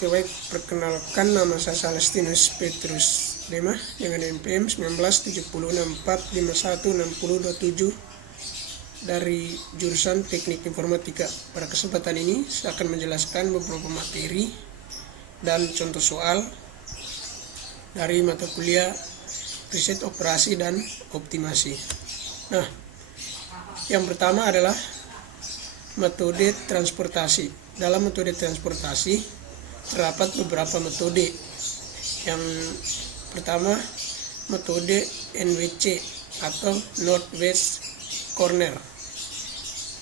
Oke, baik, perkenalkan, nama saya Salestinus Petrus Dema dengan NPM 197645160227 dari jurusan Teknik Informatika. Pada kesempatan ini saya akan menjelaskan beberapa materi dan contoh soal dari mata kuliah Riset Operasi dan Optimasi. Nah, yang pertama adalah metode transportasi. Dalam metode transportasi terdapat beberapa metode. Yang pertama, metode NWC atau Northwest Corner,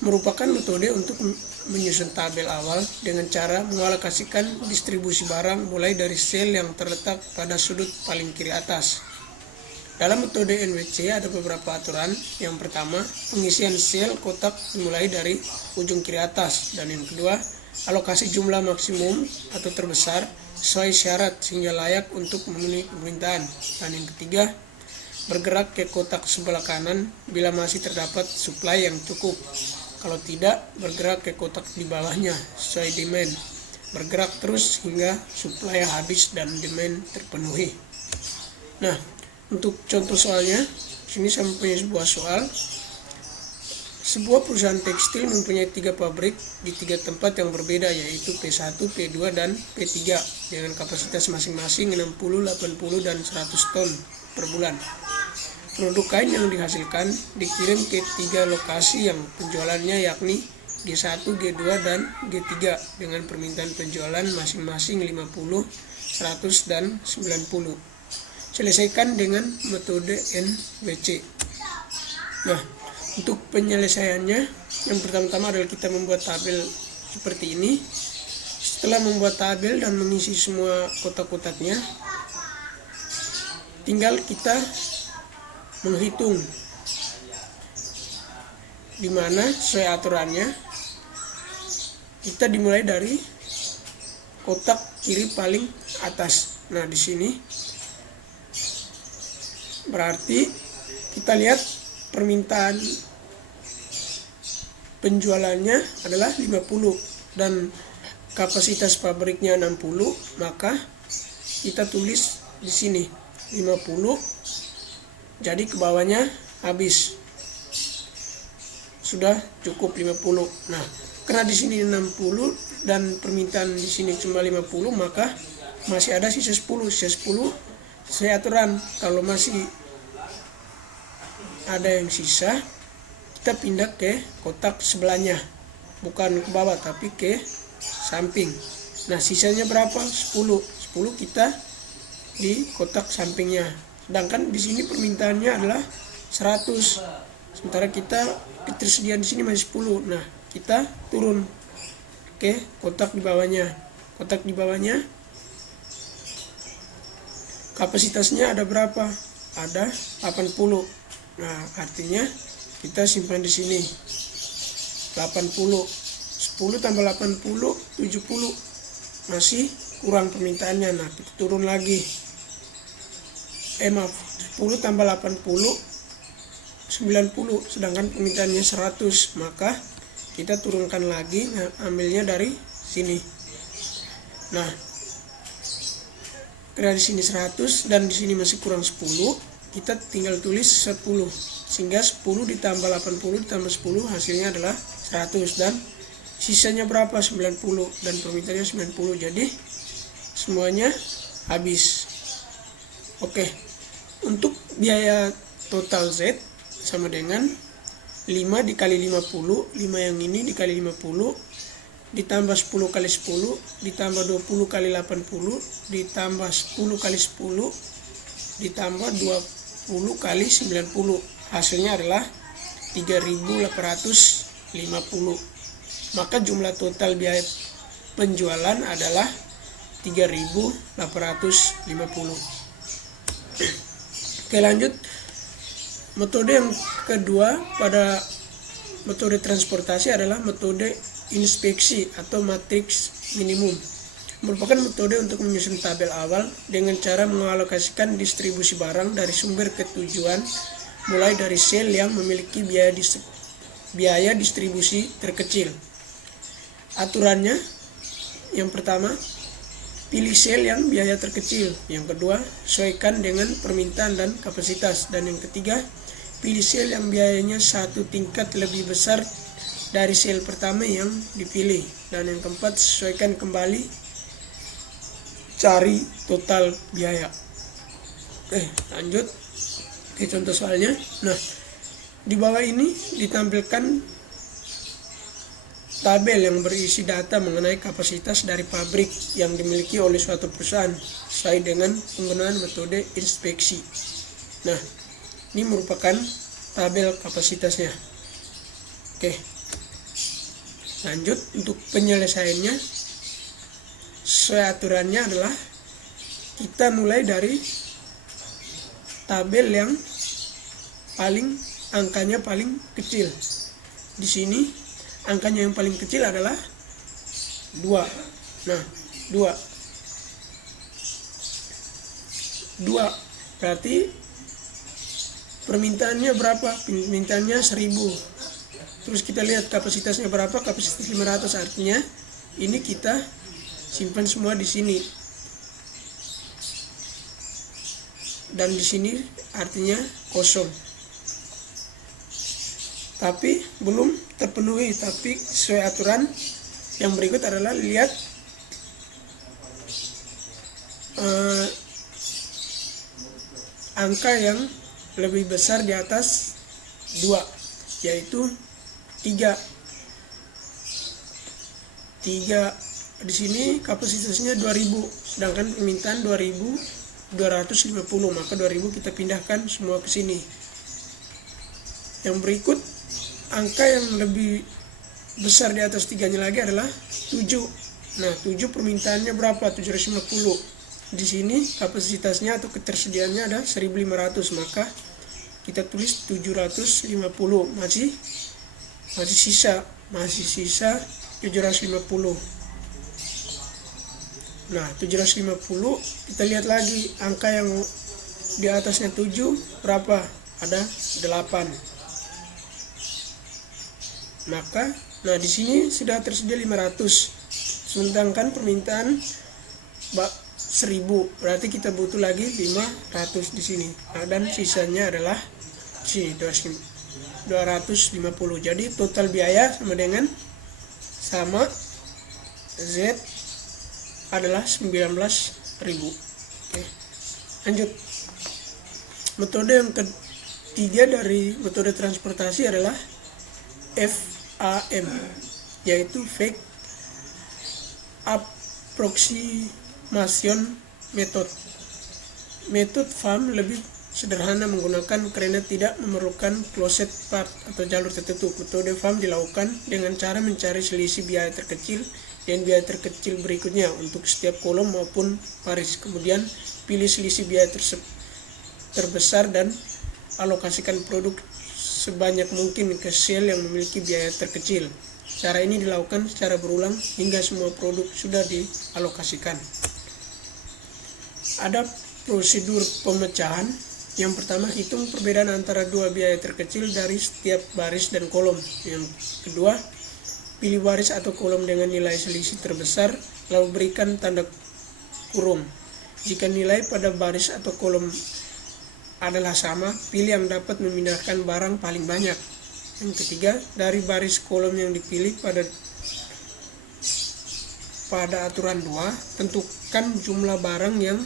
merupakan metode untuk menyusun tabel awal dengan cara mengalokasikan distribusi barang mulai dari sel yang terletak pada sudut paling kiri atas. Dalam metode NWC ada beberapa aturan. Yang pertama, pengisian sel kotak dimulai dari ujung kiri atas, dan yang kedua, alokasi jumlah maksimum atau terbesar sesuai syarat sehingga layak untuk memenuhi permintaan. Dan yang ketiga, bergerak ke kotak sebelah kanan bila masih terdapat supply yang cukup. Kalau tidak, bergerak ke kotak di bawahnya sesuai demand. Bergerak terus hingga supply habis dan demand terpenuhi. Nah, untuk contoh soalnya, sini saya mempunyai sebuah soal. Sebuah perusahaan tekstil mempunyai 3 pabrik di 3 tempat yang berbeda, yaitu P1, P2, dan P3 dengan kapasitas masing-masing 60, 80, dan 100 ton per bulan. Produk kain yang dihasilkan dikirim ke 3 lokasi yang penjualannya yakni G1, G2, dan G3 dengan permintaan penjualan masing-masing 50, 100, dan 90. Selesaikan dengan metode NWC. Nah, untuk penyelesaiannya, yang pertama-tama adalah kita membuat tabel seperti ini. Setelah membuat tabel dan mengisi semua kotak-kotaknya, tinggal kita menghitung di mana sesuai aturannya. Kita dimulai dari kotak kiri paling atas. Nah, di sini berarti kita lihat permintaan penjualannya adalah 50 dan kapasitas pabriknya 60, maka kita tulis di sini 50, jadi ke bawahnya habis. Sudah cukup 50. Nah, karena di sini 60 dan permintaan di sini cuma 50, maka masih ada sisa 10. Sisa 10 sesuai aturan. Kalau masih ada yang sisa, kita pindah ke kotak sebelahnya, bukan ke bawah tapi ke samping. Nah, sisanya berapa? 10 kita di kotak sampingnya. Sedangkan di sini permintaannya adalah 100. Sementara kita ketersediaan di sini masih 10. Nah, kita turun ke kotak di bawahnya. Kotak di bawahnya kapasitasnya ada berapa? Ada 80. Nah, artinya kita simpan di sini 80. 10 tambah 80, 70. Masih kurang permintaannya. Nah, kita turun lagi. 10 tambah 80, 90. Sedangkan permintaannya 100. Maka kita turunkan lagi, ambilnya dari sini. Nah, karena di sini 100 dan di sini masih kurang 10, kita tinggal tulis 10. Sehingga 10 ditambah 80 ditambah 10 hasilnya adalah 100, dan sisanya berapa? 90, dan permintaannya 90. Jadi semuanya habis. Oke. Untuk biaya total Z sama dengan 5 dikali 50, 5 yang ini dikali 50, ditambah 10 kali 10, ditambah 20 kali 80, ditambah 10 kali 10, ditambah 20 kali 90. Hasilnya adalah 3.850. Maka jumlah total biaya penjualan adalah 3.850. Oke, lanjut. Metode yang kedua pada metode transportasi adalah metode inspeksi atau matriks minimum. Merupakan metode untuk menyusun tabel awal dengan cara mengalokasikan distribusi barang dari sumber ke tujuan mulai dari sel yang memiliki biaya distribusi terkecil. Aturannya, yang pertama, pilih sel yang biaya terkecil. Yang kedua, sesuaikan dengan permintaan dan kapasitas. Dan yang ketiga, pilih sel yang biayanya satu tingkat lebih besar dari sel pertama yang dipilih. Dan yang keempat, sesuaikan kembali, cari total biaya. Oke, lanjut ke contoh soalnya. Nah, di bawah ini ditampilkan tabel yang berisi data mengenai kapasitas dari pabrik yang dimiliki oleh suatu perusahaan sesuai dengan penggunaan metode inspeksi. Nah, ini merupakan tabel kapasitasnya. Oke, lanjut untuk penyelesaiannya. Sesuai aturannya adalah kita mulai dari tabel yang angkanya paling kecil. Di sini angkanya yang paling kecil adalah 2. Nah, 2 berarti permintaannya berapa? Permintaannya 1000. Terus kita lihat kapasitasnya berapa? Kapasitas 500. Artinya ini kita simpan semua di sini. Dan di sini artinya kosong. Tapi belum terpenuhi. Tapi sesuai aturan yang berikut adalah lihat angka yang lebih besar di atas 2, yaitu 3. Di sini kapasitasnya 2000, sedangkan permintaan 2250, maka 2000 kita pindahkan semua ke sini. Yang berikut, angka yang lebih besar di atas 3-nya lagi adalah 7. Nah, 7 permintaannya berapa? 750. Di sini kapasitasnya atau ketersediaannya ada 1500, maka kita tulis 750. Masih sisa 750. Nah, 750 kita lihat lagi angka yang di atasnya 7 berapa? Ada 8. Maka, nah di sini sudah tersedia 500, sedangkan permintaan 1000, berarti kita butuh lagi 500 di sini. Nah, dan sisanya adalah di sini 250. Jadi total biaya sama Z adalah 19.000. Oke, lanjut. Metode yang ketiga dari metode transportasi adalah FAM, yaitu Fake Approximation Method. Metode FAM lebih sederhana menggunakan karena tidak memerlukan closed path atau jalur tertutup. Metode FAM dilakukan dengan cara mencari selisih biaya terkecil dan biaya terkecil berikutnya untuk setiap kolom maupun baris. Kemudian pilih selisih biaya terbesar dan alokasikan produk sebanyak mungkin ke sel yang memiliki biaya terkecil. Cara ini dilakukan secara berulang hingga semua produk sudah dialokasikan. Ada prosedur pemecahan. Yang pertama, hitung perbedaan antara dua biaya terkecil dari setiap baris dan kolom. Yang kedua, pilih baris atau kolom dengan nilai selisih terbesar, lalu berikan tanda kurung. Jika nilai pada baris atau kolom adalah sama, pilih yang dapat memindahkan barang paling banyak. Yang ketiga, dari baris kolom yang dipilih pada aturan 2, tentukan jumlah barang yang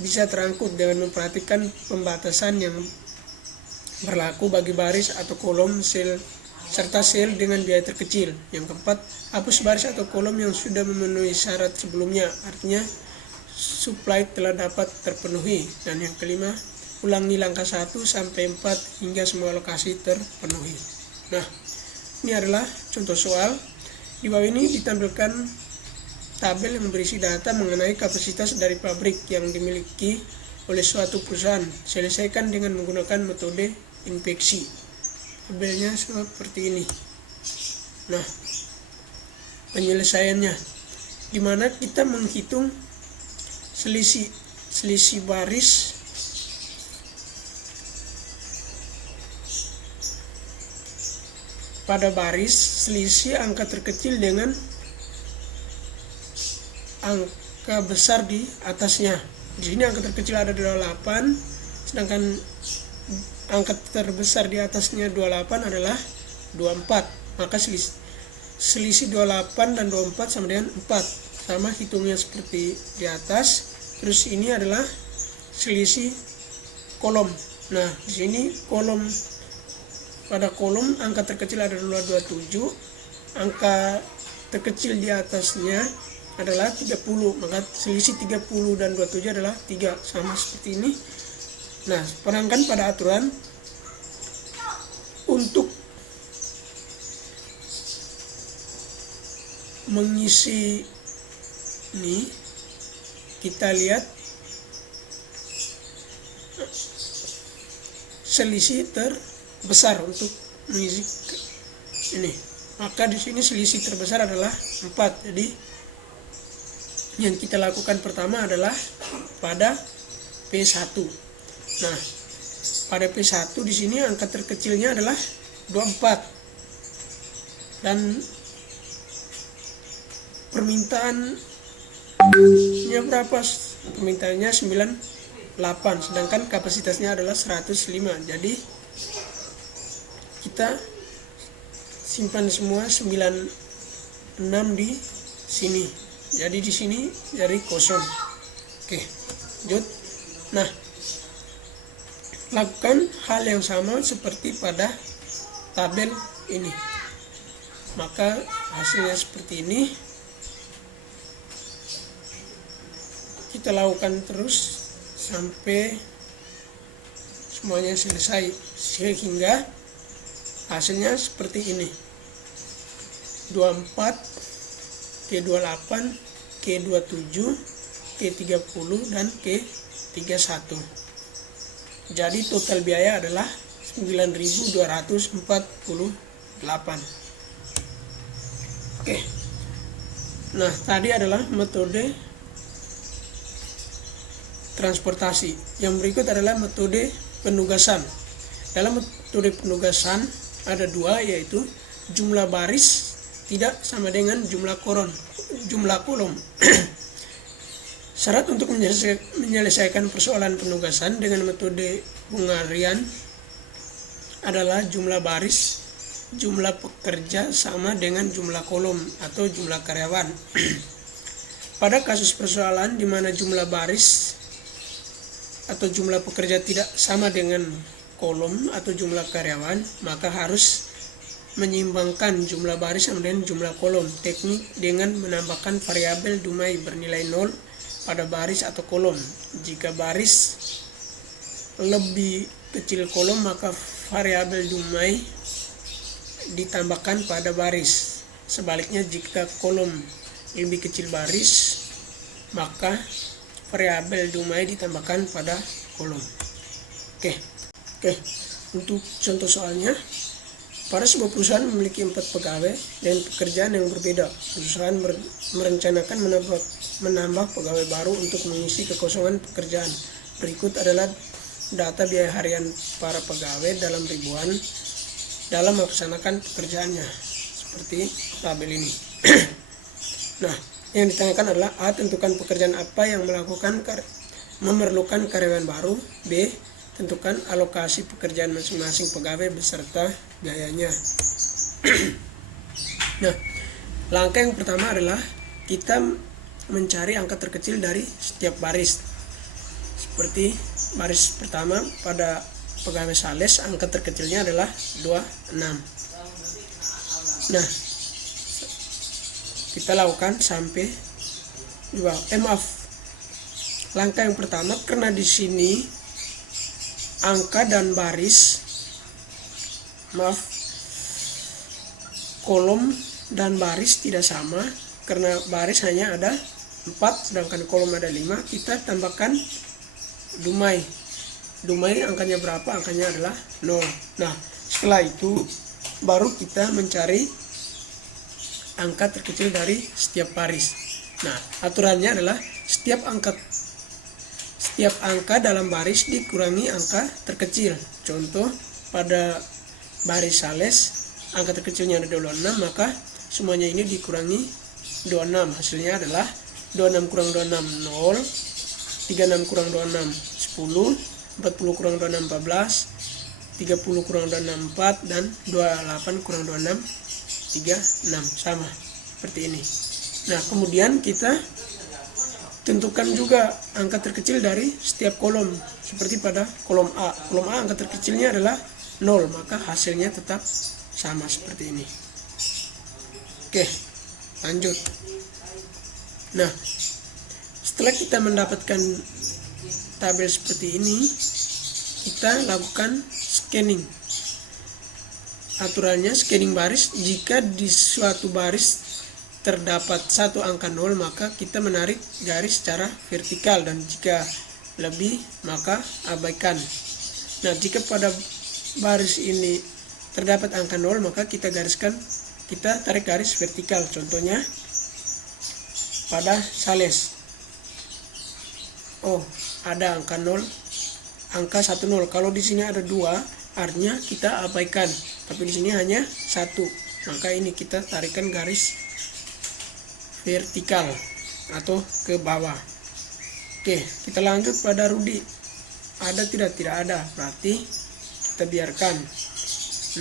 bisa terangkut dengan memperhatikan pembatasan yang berlaku bagi baris atau kolom sel serta sel dengan biaya terkecil. Yang keempat, hapus baris atau kolom yang sudah memenuhi syarat sebelumnya, artinya supply telah dapat terpenuhi. Dan yang kelima, ulangi langkah 1 sampai 4 hingga semua lokasi terpenuhi. Nah, ini adalah contoh soal. Di bawah ini ditampilkan tabel yang berisi data mengenai kapasitas dari pabrik yang dimiliki oleh suatu perusahaan. Selesaikan dengan menggunakan metode inspeksi. Tabelnya seperti ini. Nah, penyelesaiannya, di mana kita menghitung selisih baris pada baris, selisih angka terkecil dengan angka besar di atasnya. Di sini angka terkecil ada 28, sedangkan angka terbesar di atasnya 28 adalah 24. Maka selisih 28 dan 24 sama dengan 4. Sama hitungnya seperti di atas. Terus ini adalah selisih kolom. Nah, di sini pada kolom angka terkecil ada 227, angka terkecil di atasnya adalah 30, maka selisih 30 dan 27 adalah 3, sama seperti ini. Nah, perhatikan pada aturan untuk mengisi ini, kita lihat selisih terbesar untuk mengisi ini. Maka di sini selisih terbesar adalah 4. Jadi yang kita lakukan pertama adalah pada P1. Nah, pada P1 di sini angka terkecilnya adalah 24 dan permintaannya berapa? Permintaannya 98, sedangkan kapasitasnya adalah 105. Jadi kita simpan semua 96 di sini. Jadi di sini jadi kosong. Oke, lanjut. Nah, lakukan hal yang sama seperti pada tabel ini. Maka hasilnya seperti ini. Kita lakukan terus sampai semuanya selesai, sehingga hasilnya seperti ini. 24, K28, K27, K30, dan K31. Jadi total biaya adalah 9.248. Oke. Nah, tadi adalah metode transportasi. Yang berikut adalah metode penugasan. Dalam metode penugasan ada 2, yaitu jumlah baris tidak sama dengan jumlah kolom. Syarat untuk menyelesaikan persoalan penugasan dengan metode Hungarian adalah jumlah baris, jumlah pekerja sama dengan jumlah kolom atau jumlah karyawan. Pada kasus persoalan di mana jumlah baris atau jumlah pekerja tidak sama dengan kolom atau jumlah karyawan, maka harus menyeimbangkan jumlah baris sama dengan jumlah kolom. Teknik dengan menambahkan variabel dumai bernilai 0 pada baris atau kolom. Jika baris lebih kecil kolom, maka variabel dumai ditambahkan pada baris. Sebaliknya, jika kolom lebih kecil baris, maka variabel dumai ditambahkan pada kolom. Oke. Untuk contoh soalnya, pada sebuah perusahaan memiliki 4 pegawai dan pekerjaan yang berbeda. Perusahaan merencanakan menambah pegawai baru untuk mengisi kekosongan pekerjaan. Berikut adalah data biaya harian para pegawai dalam ribuan dalam melaksanakan pekerjaannya, seperti tabel ini. Nah, yang ditanyakan adalah A. Tentukan pekerjaan apa yang memerlukan karyawan baru. B. Tentukan alokasi pekerjaan masing-masing pegawai beserta biayanya. Nah, langkah yang pertama adalah kita mencari angka terkecil dari setiap baris. Seperti baris pertama pada pegawai sales, angka terkecilnya adalah 26. Nah, kita lakukan sampai di bawah. Langkah yang pertama, karena di sini angka dan baris, kolom dan baris tidak sama. Karena baris hanya ada 4, sedangkan kolom ada 5, kita tambahkan dumai. Dumai angkanya berapa? Angkanya adalah 0. Nah, setelah itu baru kita mencari angka terkecil dari setiap baris. Nah, aturannya adalah setiap angka dalam baris dikurangi angka terkecil. Contoh, pada baris sales angka terkecilnya ada 26, maka semuanya ini dikurangi 26, hasilnya adalah 26 kurang 26 0, 36 kurang 26 10, 40 kurang 26 14, 30 kurang 26 4, dan 28 kurang 26 36, sama seperti ini. Nah, kemudian kita tentukan juga angka terkecil dari setiap kolom, seperti pada kolom A. Kolom A angka terkecilnya adalah 0, maka hasilnya tetap sama seperti ini. Oke, lanjut. Nah, setelah kita mendapatkan tabel seperti ini, kita lakukan scanning. Aturannya scanning baris, jika di suatu baris terdapat satu angka 0, maka kita menarik garis secara vertikal, dan jika lebih maka abaikan. Nah, jika pada baris ini terdapat angka 0, maka kita tarik garis vertikal. Contohnya pada Sales, oh ada angka 0, angka 10. Kalau di sini ada 2, artinya kita abaikan, tapi di sini hanya 1, maka ini kita tarikan garis vertikal atau ke bawah. Oke, kita lanjut pada Rudi. Ada tidak? Tidak ada, berarti kita biarkan.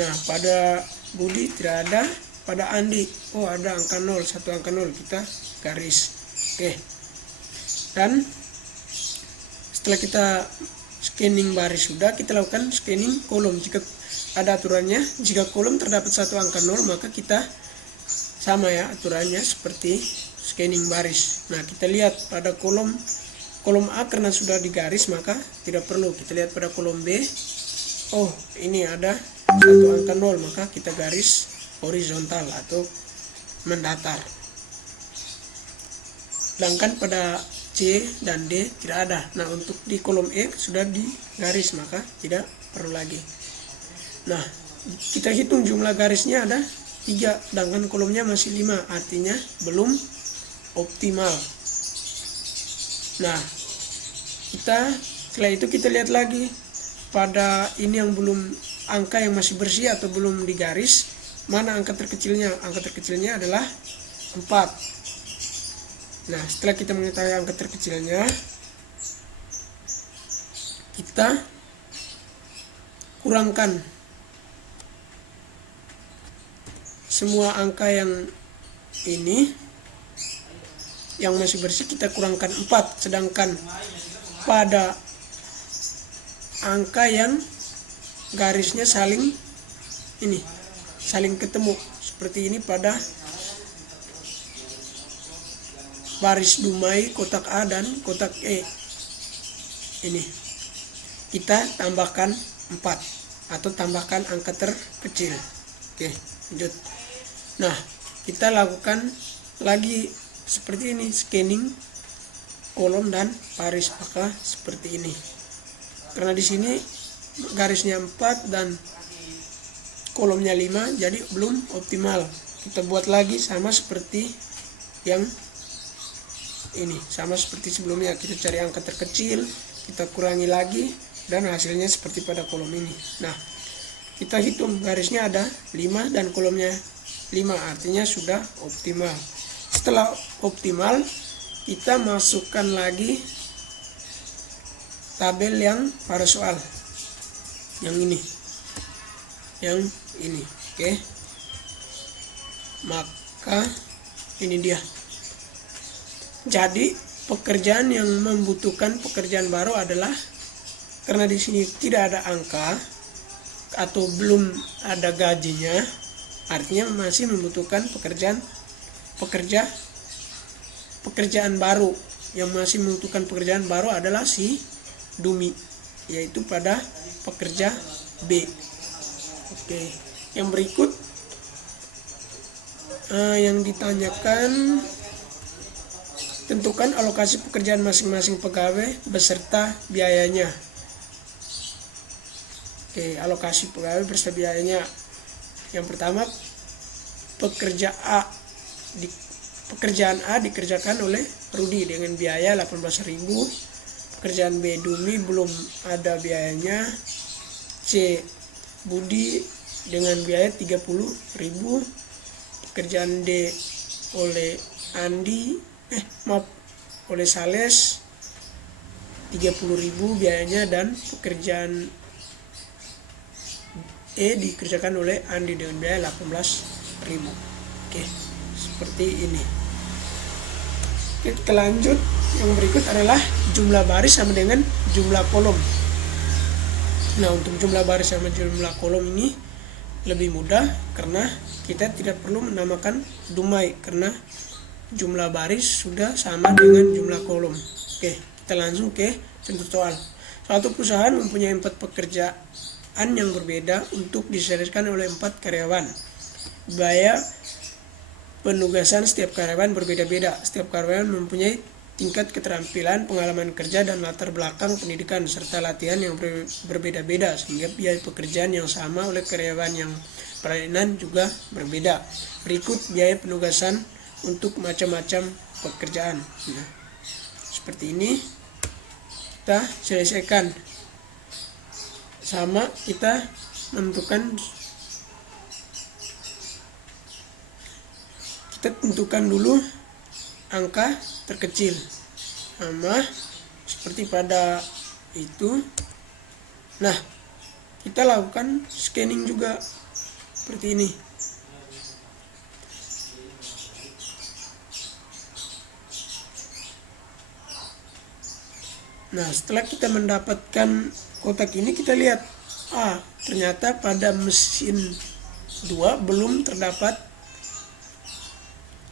Nah, pada Budi tidak ada. Pada Andi, oh ada angka 0, satu angka 0, kita garis. Oke, dan setelah kita scanning baris sudah, kita lakukan scanning kolom. Jika ada aturannya, jika kolom terdapat satu angka 0, maka kita sama ya aturannya seperti scanning baris. Nah, kita lihat pada kolom A karena sudah digaris, maka tidak perlu. Kita lihat pada kolom B, oh ini ada satu angka 0, maka kita garis horizontal atau mendatar. Sedangkan pada C dan D tidak ada. Nah, untuk di kolom E sudah digaris, maka tidak perlu lagi. Nah, kita hitung jumlah garisnya ada 3, sedangkan kolomnya masih 5, artinya belum optimal. Nah, setelah itu kita lihat lagi pada ini yang belum, angka yang masih bersih atau belum digaris, mana angka terkecilnya? Angka terkecilnya adalah 4. Nah, setelah kita mengetahui angka terkecilnya, kita kurangkan semua angka yang ini yang masih bersih, kita kurangkan 4, sedangkan pada angka yang garisnya saling ketemu seperti ini pada baris Dumai kotak A dan kotak E, ini kita tambahkan 4 atau tambahkan angka terkecil. Oke, lanjut. Nah, kita lakukan lagi seperti ini, scanning kolom dan baris, maka seperti ini. Karena di sini garisnya 4 dan kolomnya 5, jadi belum optimal. Kita buat lagi sama seperti yang ini, sama seperti sebelumnya. Kita cari angka terkecil, kita kurangi lagi, dan hasilnya seperti pada kolom ini. Nah, kita hitung garisnya ada 5 dan kolomnya 5, artinya sudah optimal. Setelah optimal, kita masukkan lagi tabel yang pada soal yang ini, oke. Maka ini dia. Jadi pekerjaan yang membutuhkan pekerjaan baru adalah, karena di sini tidak ada angka atau belum ada gajinya, artinya masih membutuhkan pekerjaan baru. Yang masih membutuhkan pekerjaan baru adalah si Dumi, yaitu pada pekerja B. Oke, yang berikut yang ditanyakan, tentukan alokasi pekerjaan masing-masing pegawai beserta biayanya. Oke, alokasi pegawai beserta biayanya. Yang pertama, pekerjaan A dikerjakan oleh Rudi dengan biaya 18.000. Pekerjaan B, Dumi, belum ada biayanya. C, Budi dengan biaya 30.000. Pekerjaan D oleh Andi, oleh sales 30.000 biayanya, dan pekerjaan E dikerjakan oleh Andi dengan biaya 18.000. Oke, seperti ini. Oke, kita lanjut. Yang berikut adalah jumlah baris sama dengan jumlah kolom. Nah, untuk jumlah baris sama jumlah kolom ini lebih mudah karena kita tidak perlu menamakan dumai karena jumlah baris sudah sama dengan jumlah kolom. Oke, kita langsung ke contoh soal. Suatu perusahaan mempunyai 4 pekerjaan yang berbeda untuk diselesaikan oleh 4 karyawan. Biaya penugasan setiap karyawan berbeda-beda. Setiap karyawan mempunyai tingkat keterampilan, pengalaman kerja, dan latar belakang pendidikan serta latihan yang berbeda-beda, sehingga biaya pekerjaan yang sama oleh karyawan yang pelayanan juga berbeda. Berikut biaya penugasan untuk macam-macam pekerjaan. Nah, seperti ini kita selesaikan. Sama, kita tentukan dulu angka terkecil, sama seperti pada itu. Nah, kita lakukan scanning juga seperti ini. Nah, setelah kita mendapatkan kotak ini, kita lihat, ternyata pada mesin 2 belum terdapat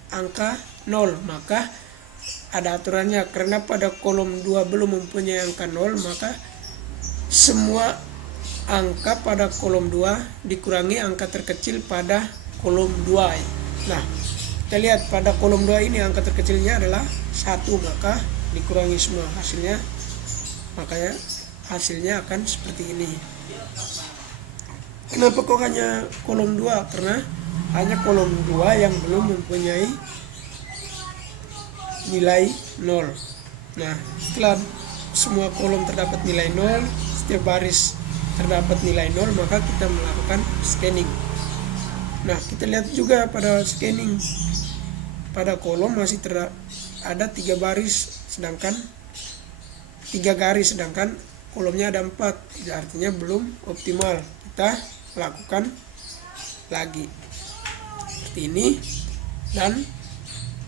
angka 0, maka ada aturannya. Karena pada kolom 2 belum mempunyai angka 0, maka semua angka pada kolom 2 dikurangi angka terkecil pada kolom 2. Nah, kita lihat pada kolom 2 ini angka terkecilnya adalah 1, maka dikurangi semua hasilnya. Makanya hasilnya akan seperti ini. Kenapa kok hanya kolom 2? Karena hanya kolom 2 yang belum mempunyai nilai 0. Nah, setelah semua kolom terdapat nilai 0, setiap baris terdapat nilai 0, maka kita melakukan scanning. Nah, kita lihat juga pada scanning, pada kolom masih ada 3 baris, sedangkan 3 garis, sedangkan kolomnya ada 4, artinya belum optimal. Kita lakukan lagi seperti ini, dan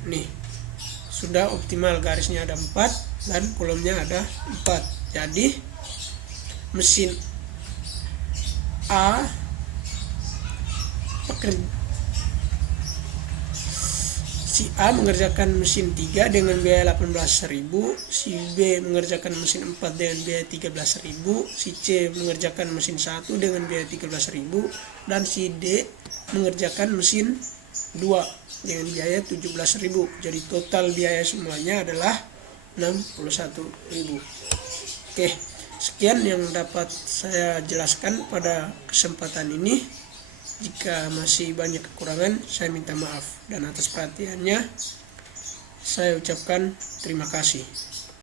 nih sudah optimal, garisnya ada 4 dan kolomnya ada 4. Jadi mesin A si A mengerjakan mesin 3 dengan biaya 18.000, si B mengerjakan mesin 4 dengan biaya 13.000, si C mengerjakan mesin 1 dengan biaya 13.000, dan si D mengerjakan mesin 2 dengan biaya 17.000. Jadi total biaya semuanya adalah 61.000. Oke, sekian yang dapat saya jelaskan pada kesempatan ini. Jika masih banyak kekurangan, saya minta maaf, dan atas perhatiannya saya ucapkan terima kasih.